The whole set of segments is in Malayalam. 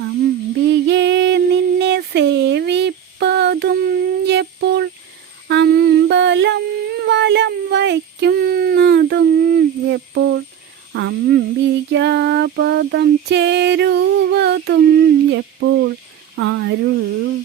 അമ്പികെ നിന്നെ സേവിപ്പതും എപ്പോൾ? അമ്പലം വലം വയ്ക്കുന്നതും എപ്പോൾ? അംബികാപദം ചേരുവതും എപ്പോൾ? ആരുൾ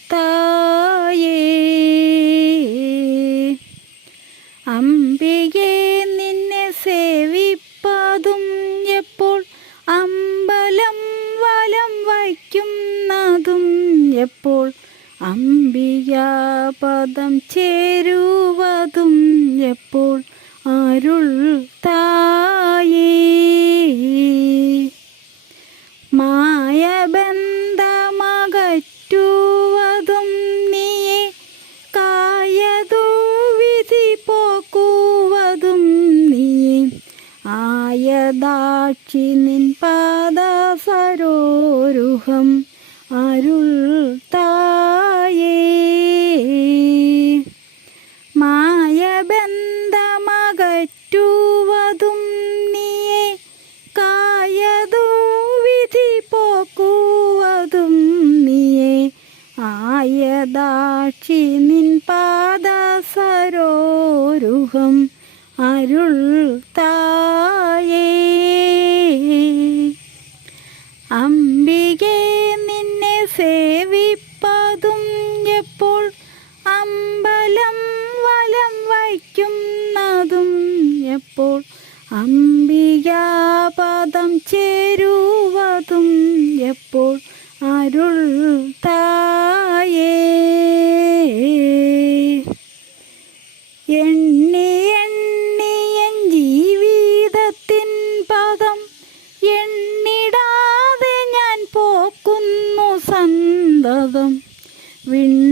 ആയദാക്ഷി നിൻ പാദ സരോരുഹം അരുൾ തായേ. മായബന്ധമകറ്റുവതും നീയെ കായതോ വിധി പോക്കുവതും നീയെ ആയദാക്ഷി നിൻ പാദ സരോരുഹം അരുൾ തായേ അംബികാപദം ചേരുവതും എപ്പോൾ അരുൾ തായേ? എണ്ണി എണ്ണിയൻ ജീവിതത്തിൻ പദം എണ്ണിടാതെ ഞാൻ പോക്കുന്നു സന്തതം. വിണ്ണവർ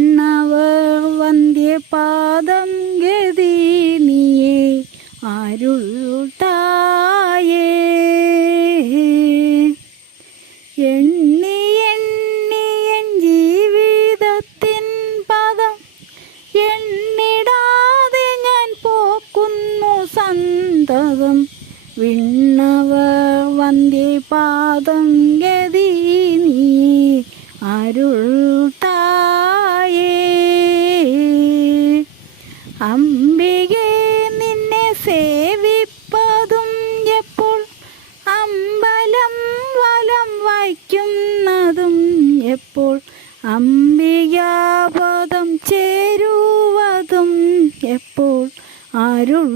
പോക്കുന്നു വിണ്ണവ വന്ദേ പാദം ഗതി നീ അരുൾ തായേ. അംബികെ നിന്നെ സേവിപ്പതും എപ്പോൾ അമ്പലം വലം വയ്ക്കുന്നതും എപ്പോൾ അംബികാപദം ചേരുവതും എപ്പോൾ അരുൾ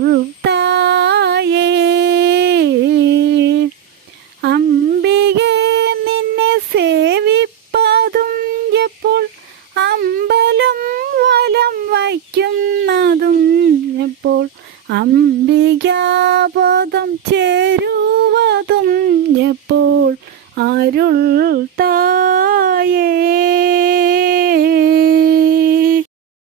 അംബികാപദം ചേരുവതും എപ്പോൾ അരുൾ തായേ?